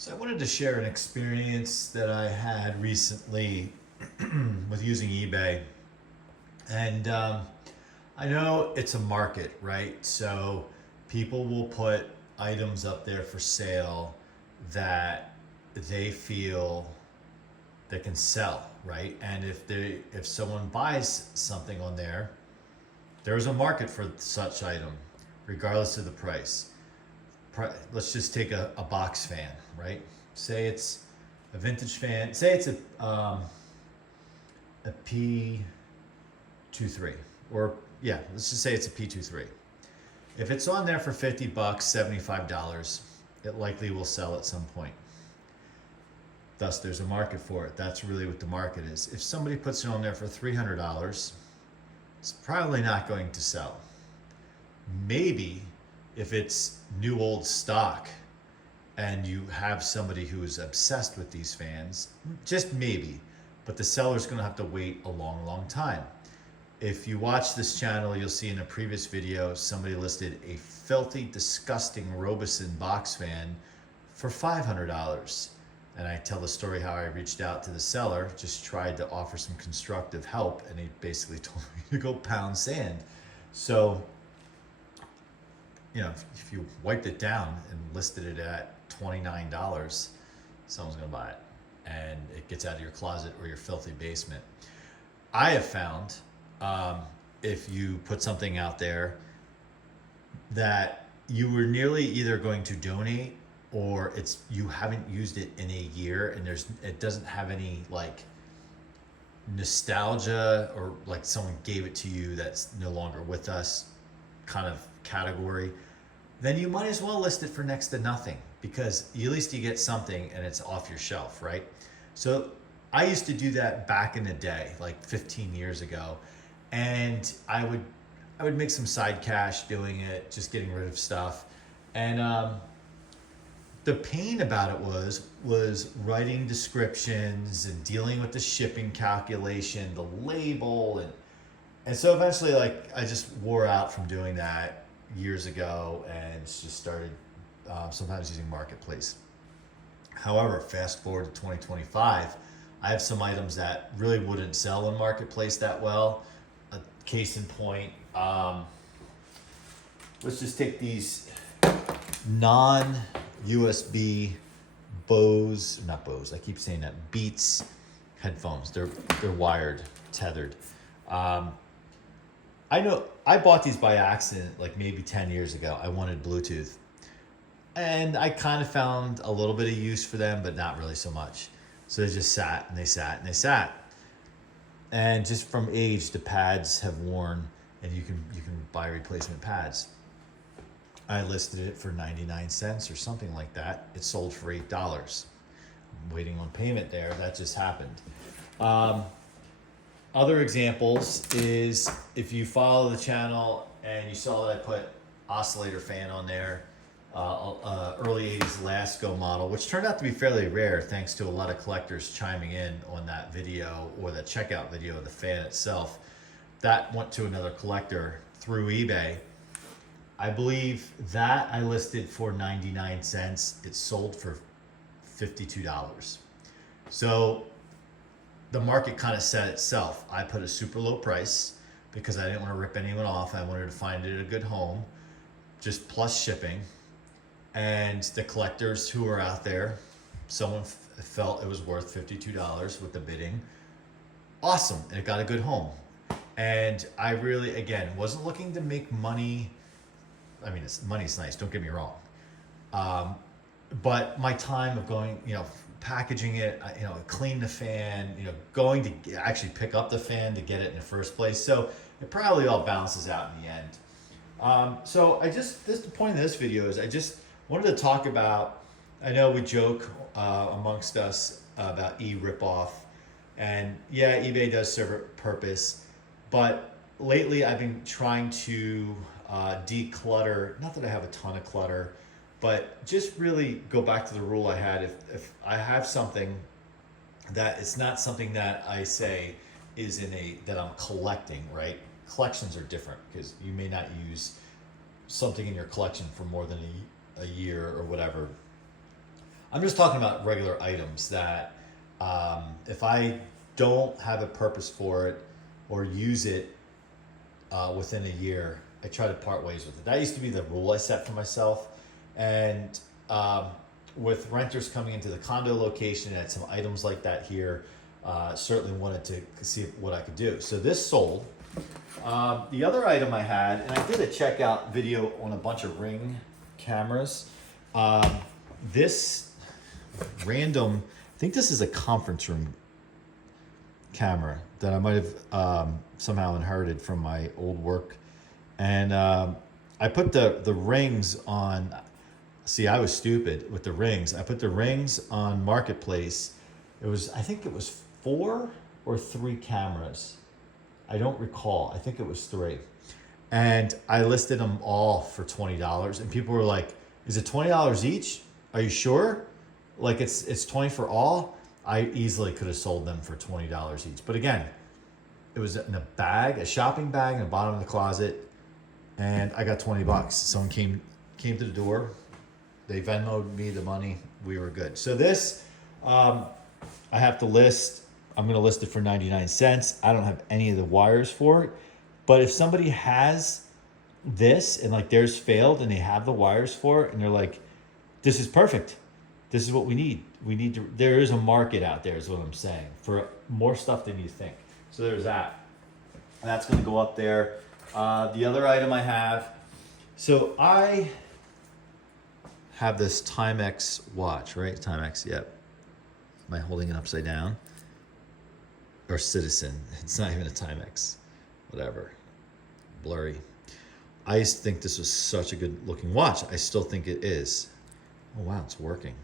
So I wanted to share an experience that I had recently with using eBay. And I know it's a market, right? So people will put items up there for sale that they feel they can sell, right? And if someone buys something on there, there's a market for such item, regardless of the price. Let's just take a box fan, right? Say it's a vintage fan. Say it's a P23, or yeah, let's just say it's a P23. If it's on there for 50 bucks, $75, it likely will sell at some point. Thus, there's a market for it. That's really what the market is. If somebody puts it on there for $300, it's probably not going to sell. Maybe if it's new old stock and you have somebody who is obsessed with these fans, just maybe, but the seller's going to have to wait a long, long time. If you watch this channel, you'll see in a previous video somebody listed a filthy, disgusting Robeson box fan for $500. And I tell the story how I reached out to the seller, just tried to offer some constructive help, and he basically told me to go pound sand. So, you know, if you wiped it down and listed it at $29, someone's going to buy it, and it gets out of your closet or your filthy basement. I have found if you put something out there that you were nearly either going to donate or you haven't used it in a year, and it doesn't have any like nostalgia, or like someone gave it to you that's no longer with us kind of category, then you might as well list it for next to nothing, because at least you get something and it's off your shelf, right? So I used to do that back in the day, like 15 years ago, and I would make some side cash doing it, just getting rid of stuff. And the pain about it was writing descriptions and dealing with the shipping calculation, the label, and so eventually, like, I just wore out from doing that years ago and just started sometimes using Marketplace. However, fast forward to 2025, I have some items that really wouldn't sell in Marketplace that well. A case in point, let's just take these non-USB not Bose, I keep saying that, Beats headphones. They're wired, tethered. I know I bought these by accident like maybe 10 years ago. I wanted Bluetooth. And I kind of found a little bit of use for them, but not really so much. So they just sat and they sat and they sat. And just from age, the pads have worn, and you can buy replacement pads. I listed it for 99 cents or something like that. It sold for $8. I'm waiting on payment there. That just happened. Other examples is if you follow the channel and you saw that I put oscillator fan on there, early 80s Lasko model, which turned out to be fairly rare thanks to a lot of collectors chiming in on that video, or the checkout video of the fan itself. That went to another collector through eBay. I believe that I listed for 99 cents. It sold for $52. So the market kind of set itself. I put a super low price because I didn't want to rip anyone off. I wanted to find it a good home, just plus shipping. And the collectors who are out there, someone felt it was worth $52 with the bidding. Awesome, and it got a good home. And I really, again, wasn't looking to make money. I mean, money's nice, don't get me wrong. But my time of going, packaging it, clean the fan, going to actually pick up the fan to get it in the first place. So it probably all balances out in the end. So the point of this video is I just wanted to talk about, I know we joke amongst us about ripoff, and yeah, eBay does serve a purpose, but lately I've been trying to declutter. Not that I have a ton of clutter, but just really go back to the rule I had. If I have something that it's not something that I say is that I'm collecting, right? Collections are different because you may not use something in your collection for more than a year or whatever. I'm just talking about regular items that if I don't have a purpose for it or use it within a year, I try to part ways with it. That used to be the rule I set for myself. And with renters coming into the condo location, I had some items like that here. Certainly wanted to see what I could do. So this sold. The other item I had, and I did a checkout video on a bunch of Ring cameras. This random, I think this is a conference room camera that I might have somehow inherited from my old work. And I put the rings on, see, I was stupid with the rings. I put the rings on Marketplace. I think it was 4 or 3 cameras. I don't recall. I think it was 3. And I listed them all for $20. And people were like, is it $20 each? Are you sure? Like it's 20 for all? I easily could have sold them for $20 each. But again, it was in a bag, a shopping bag in the bottom of the closet. And I got 20 bucks. Someone came to the door. They Venmo'd me the money. We were good. So this, I have to list. I'm going to list it for 99 cents. I don't have any of the wires for it. But if somebody has this and like theirs failed and they have the wires for it and they're like, this is perfect. This is what we need. There is a market out there is what I'm saying for more stuff than you think. So there's that. And that's going to go up there. The other item I have, so I have this Timex watch, right? Timex, yep. Am I holding it upside down? Or Citizen. It's not even a Timex. Whatever. Blurry. I used to think this was such a good looking watch. I still think it is. Oh wow, it's working.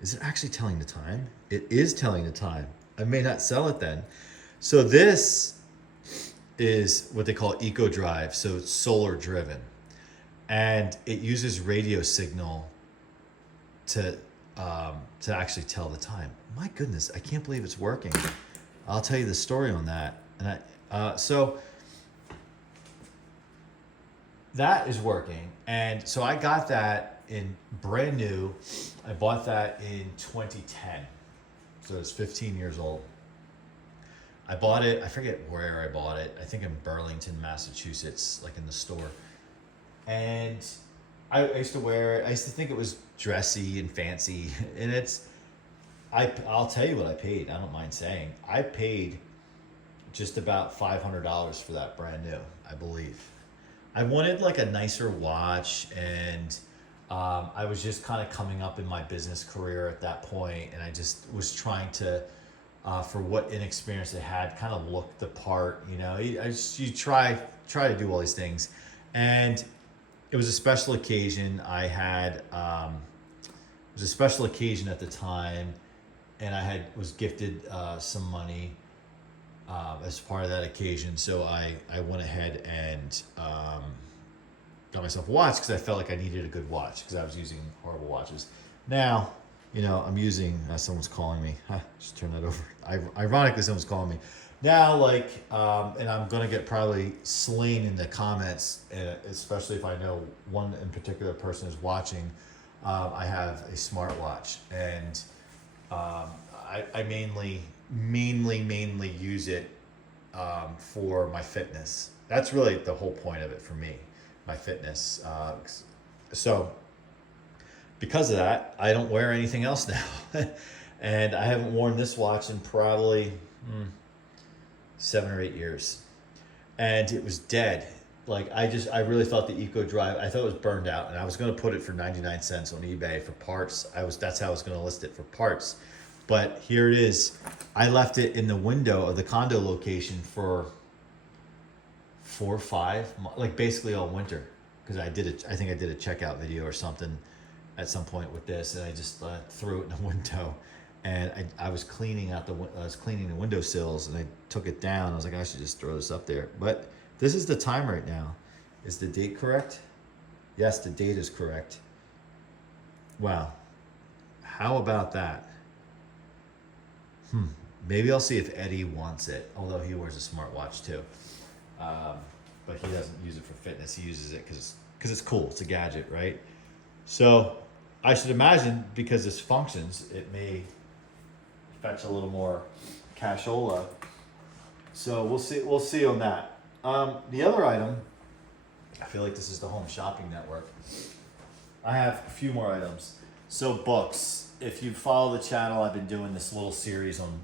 Is it actually telling the time? It is telling the time. I may not sell it then. So this is what they call Eco Drive. So it's solar driven. And it uses radio signal to actually tell the time. My goodness, I can't believe it's working. I'll tell you the story on that. And so that is working. And so I got that in brand new. I bought that in 2010. So it's 15 years old. I bought it, I forget where I bought it. I think in Burlington, Massachusetts, like in the store. And I used to wear it. I used to think it was dressy and fancy. And I'll tell you what I paid. I don't mind saying. I paid just about $500 for that brand new, I believe. I wanted like a nicer watch, and I was just kind of coming up in my business career at that point, and I just was trying to, for what inexperience I had, kind of look the part. You know, you try to do all these things, and it was a special occasion. I had it was a special occasion at the time, and I was gifted some money as part of that occasion. So I went ahead and got myself a watch because I felt like I needed a good watch because I was using horrible watches. Now, you know, I'm using, someone's calling me. Just turn that over. Ironically, someone's calling me. Now, like, and I'm going to get probably slain in the comments, especially if I know one in particular person is watching. I have a smartwatch, and I mainly use it for my fitness. That's really the whole point of it for me, my fitness. So because of that, I don't wear anything else now. And I haven't worn this watch in probably 7 or 8 years. And it was dead. Like I really thought the Eco Drive, I thought it was burned out, and I was going to put it for 99 cents on eBay for parts. That's how I was going to list it, for parts. But here it is. I left it in the window of the condo location for 4 or 5, like basically all winter, because I think I did a checkout video or something at some point with this, and I just threw it in the window. And I was cleaning the windowsills, and I took it down. I was like, I should just throw this up there. But this is the time right now. Is the date correct? Yes, the date is correct. Wow. How about that? Maybe I'll see if Eddie wants it, although he wears a smartwatch too. But he doesn't use it for fitness. He uses it because it's cool. It's a gadget, right? So I should imagine because this functions, it may fetch a little more cashola. So we'll see. We'll see on that. The other item, I feel like this is the Home Shopping Network. I have a few more items. So books. If you follow the channel, I've been doing this little series on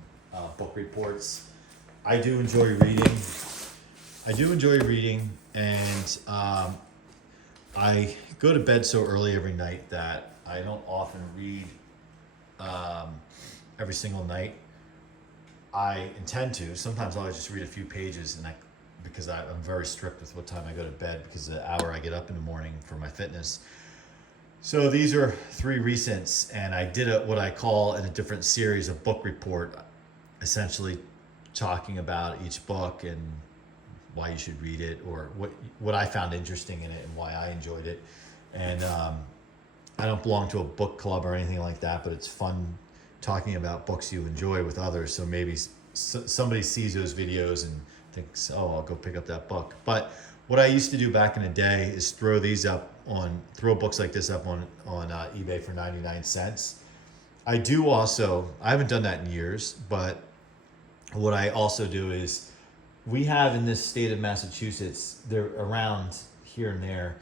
book reports. I do enjoy reading. And I go to bed so early every night that I don't often read every single night. I intend to. Sometimes I'll just read a few pages, and because I'm very strict with what time I go to bed because of the hour I get up in the morning for my fitness. So these are 3 recents, and I did what I call in a different series a book report, essentially talking about each book and why you should read it, or what I found interesting in it and why I enjoyed it. And I don't belong to a book club or anything like that, but it's fun talking about books you enjoy with others. So maybe somebody sees those videos and thinks, oh, I'll go pick up that book. But what I used to do back in the day is throw books like this up on eBay for 99 cents. I haven't done that in years, but what I also do is, we have in this state of Massachusetts, they're around here and there,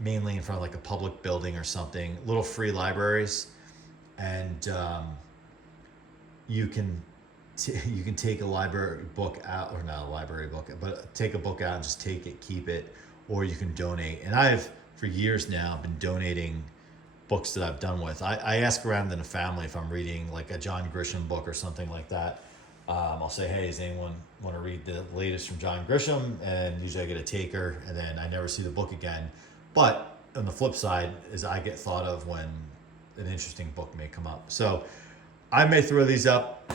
mainly in front of like a public building or something, little free libraries. And you can take a library book out, or not a library book, but take a book out and just take it, keep it, or you can donate. And I've, for years now, been donating books that I've done with. I ask around in the family if I'm reading like a John Grisham book or something like that. I'll say, hey, does anyone want to read the latest from John Grisham? And usually I get a taker, and then I never see the book again. But on the flip side is I get thought of when an interesting book may come up. So I may throw these up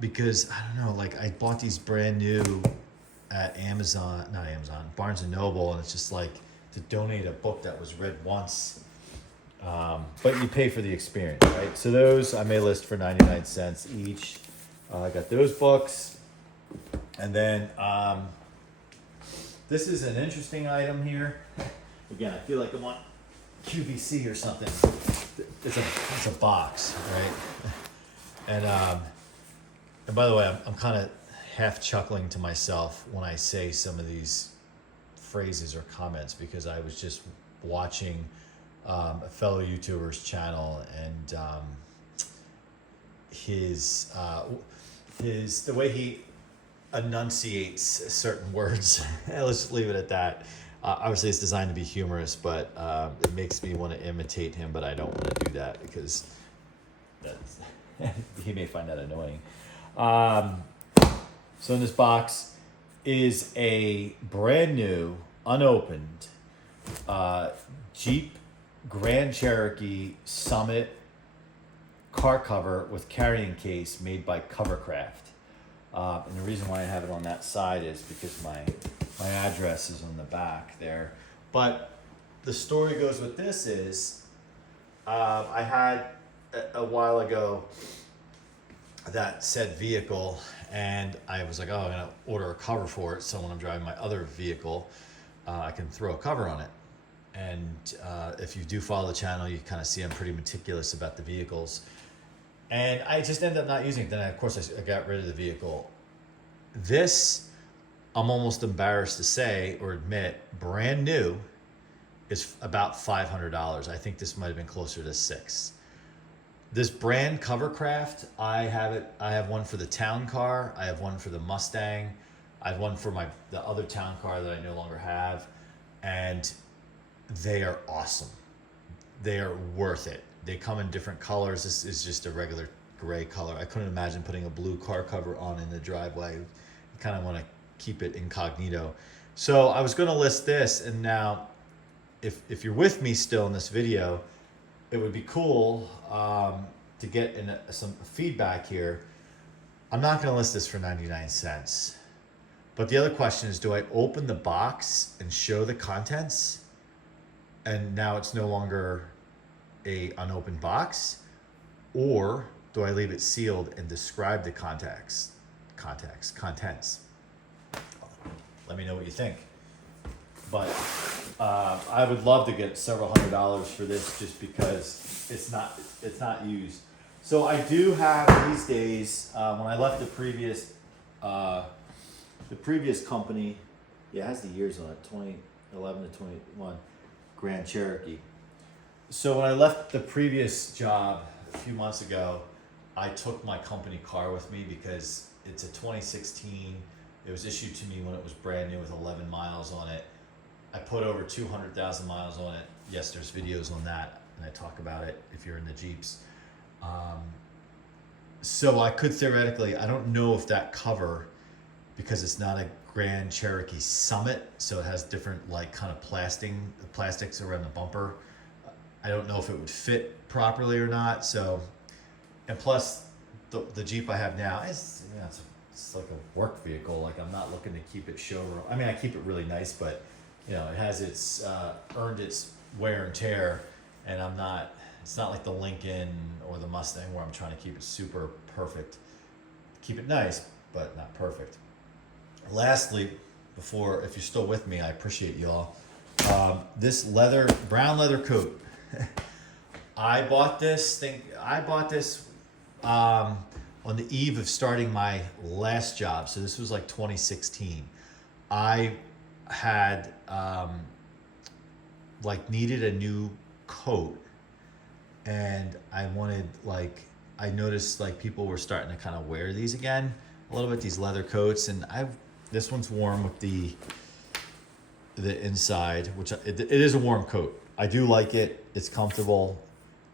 because, I don't know, like I bought these brand new at Barnes & Noble, and it's just like to donate a book that was read once. But you pay for the experience, right? So those I may list for 99 cents each. I got those books. And then this is an interesting item here. Again, I feel like I'm on QVC or something. It's a box, right? And by the way, I'm kind of half chuckling to myself when I say some of these phrases or comments, because I was just watching a fellow YouTuber's channel, and the way he enunciates certain words. Let's just leave it at that. Obviously, it's designed to be humorous, but it makes me want to imitate him, but I don't want to do that because he may find that annoying. So in this box is a brand new, unopened Jeep Grand Cherokee Summit car cover with carrying case made by Covercraft. And the reason why I have it on that side is because my address is on the back there. But the story goes with this is, I had a while ago that said vehicle, and I was like, oh, I'm gonna order a cover for it, so when I'm driving my other vehicle, I can throw a cover on it. And if you do follow the channel, you kind of see I'm pretty meticulous about the vehicles. And I just ended up not using it. Then, of course, I got rid of the vehicle. This, I'm almost embarrassed to say or admit, brand new, is about $500. I think this might have been closer to $600. This brand Covercraft, I have one for the town car. I have one for the Mustang. I have one for the other town car that I no longer have. And they are awesome. They are worth it. They come in different colors. This is just a regular gray color. I couldn't imagine putting a blue car cover on in the driveway. You kind of want to keep it incognito. So I was going to list this, and now if you're with me still in this video, it would be cool to get some feedback here. I'm not going to list this for 99 cents. But the other question is, do I open the box and show the contents? And now it's no longer a unopened box, or do I leave it sealed and describe the contents? Let me know what you think. But I would love to get several $100s for this just because it's not used. So I do have these days, when I left the previous company, yeah, it has the years on it, 2011 to 21, Grand Cherokee. So when I left the previous job a few months ago, I took my company car with me because it's a 2016. It was issued to me when it was brand new with 11 miles on it. I put over 200,000 miles on it. Yes, there's videos on that, and I talk about it if you're in the Jeeps. So I could theoretically, I don't know if that cover, because it's not a Grand Cherokee Summit, so it has different like kind of plastics around the bumper. I don't know if it would fit properly or not. So, and plus the Jeep I have now is, you know, it's like a work vehicle. Like I'm not looking to keep it showroom. I mean, I keep it really nice, but you know, it has its earned its wear and tear, and it's not like the Lincoln or the Mustang where I'm trying to keep it super perfect. Keep it nice, but not perfect. Lastly, if you're still with me, I appreciate y'all. This brown leather coat. I bought this on the eve of starting my last job. So this was like 2016. I had needed a new coat, and I noticed like people were starting to kind of wear these again a little bit, these leather coats, and this one's warm with the inside, which it is a warm coat. I do like it. It's comfortable,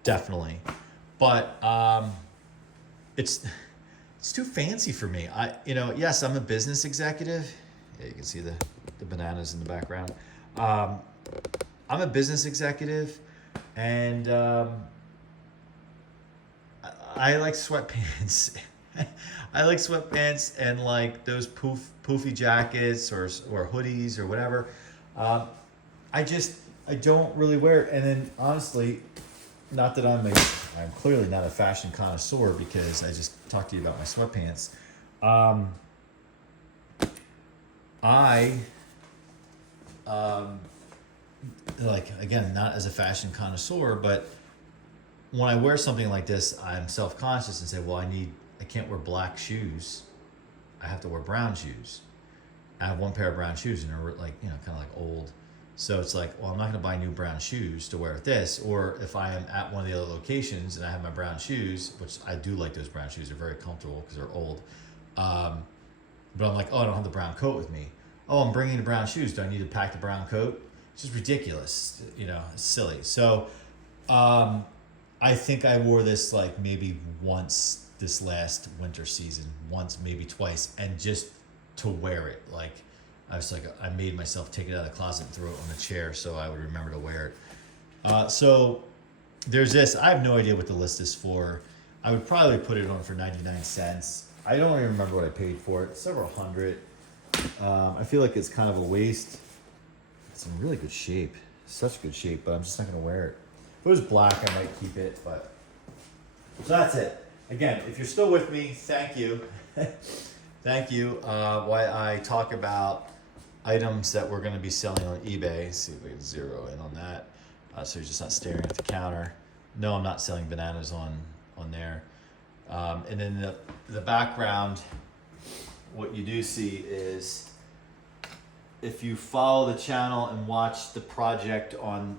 definitely, but it's too fancy for me. Yes, I'm a business executive. Yeah, you can see the bananas in the background. I'm a business executive, and I like sweatpants. I like sweatpants and like those poofy jackets or hoodies or whatever. I don't really wear it. And then honestly, not that I'm clearly not a fashion connoisseur because I just talked to you about my sweatpants. Again, not as a fashion connoisseur, but when I wear something like this, I'm self-conscious and say, well, I can't wear black shoes. I have to wear brown shoes. I have one pair of brown shoes and they're like, kind of like old. So it's like, well, I'm not going to buy new brown shoes to wear with this. Or if I am at one of the other locations and I have my brown shoes, which I do like those brown shoes. They're very comfortable because they're old. But I'm like, oh, I don't have the brown coat with me. Oh, I'm bringing the brown shoes. Do I need to pack the brown coat? It's just ridiculous. It's silly. So I think I wore this like maybe once this last winter season, once, maybe twice, and just to wear it. Like, I made myself take it out of the closet and throw it on the chair so I would remember to wear it. So there's this. I have no idea what the list is for. I would probably put it on for 99 cents. I don't even remember what I paid for it. Several hundred. I feel like it's kind of a waste. It's in really good shape. Such good shape, but I'm just not going to wear it. If it was black, I might keep it, but... So that's it. Again, if you're still with me, thank you. Thank you. While I talk about items that we're going to be selling on eBay. See if we can zero in on that. So you're just not staring at the counter. No, I'm not selling bananas on there. And then the background, what you do see is, if you follow the channel and watch the project on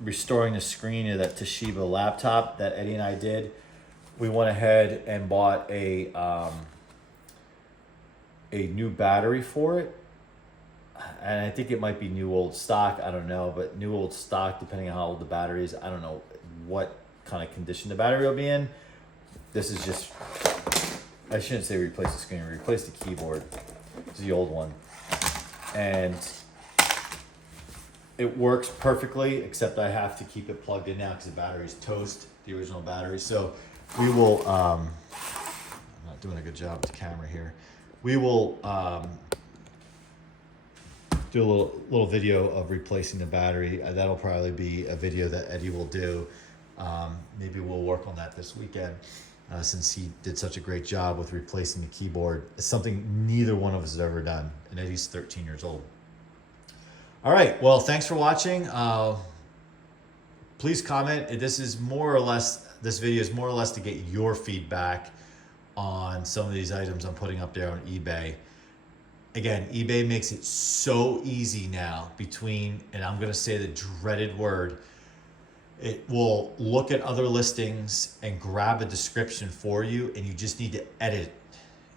restoring the screen of that Toshiba laptop that Eddie and I did, we went ahead and bought a new battery for it. And I think it might be new old stock, I don't know, but new old stock, depending on how old the battery is. I don't know what kind of condition the battery will be in. This is just, I shouldn't say replace the screen, replace the keyboard. It's the old one. And it works perfectly, except I have to keep it plugged in now because the battery's toast, the original battery. So we will, I'm not doing a good job with the camera here. We will do a little video of replacing the battery. That'll probably be a video that Eddie will do. Maybe we'll work on that this weekend since he did such a great job with replacing the keyboard. It's something neither one of us has ever done, and Eddie's 13 years old. All right. Well, thanks for watching. Please comment. This is more or less, this video is more or less to get your feedback on some of these items I'm putting up there on eBay. Again, eBay makes it so easy now between, and I'm going to say the dreaded word, it will look at other listings and grab a description for you, and you just need to edit it.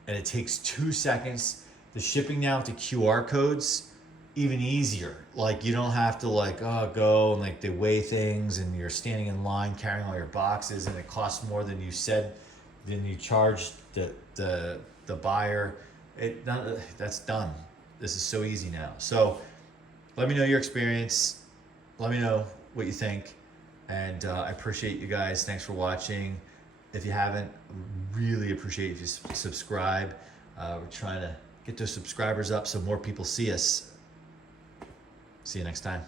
And it takes 2 seconds. The shipping now to QR codes, even easier. Like you don't have to like, go and like they weigh things and you're standing in line carrying all your boxes and it costs more than you said, than you charged the buyer. That's done. This is so easy now. So let me know your experience. Let me know what you think. And I appreciate you guys. Thanks for watching. If you haven't, really appreciate if you subscribe. We're trying to get those subscribers up so more people see us. See you next time.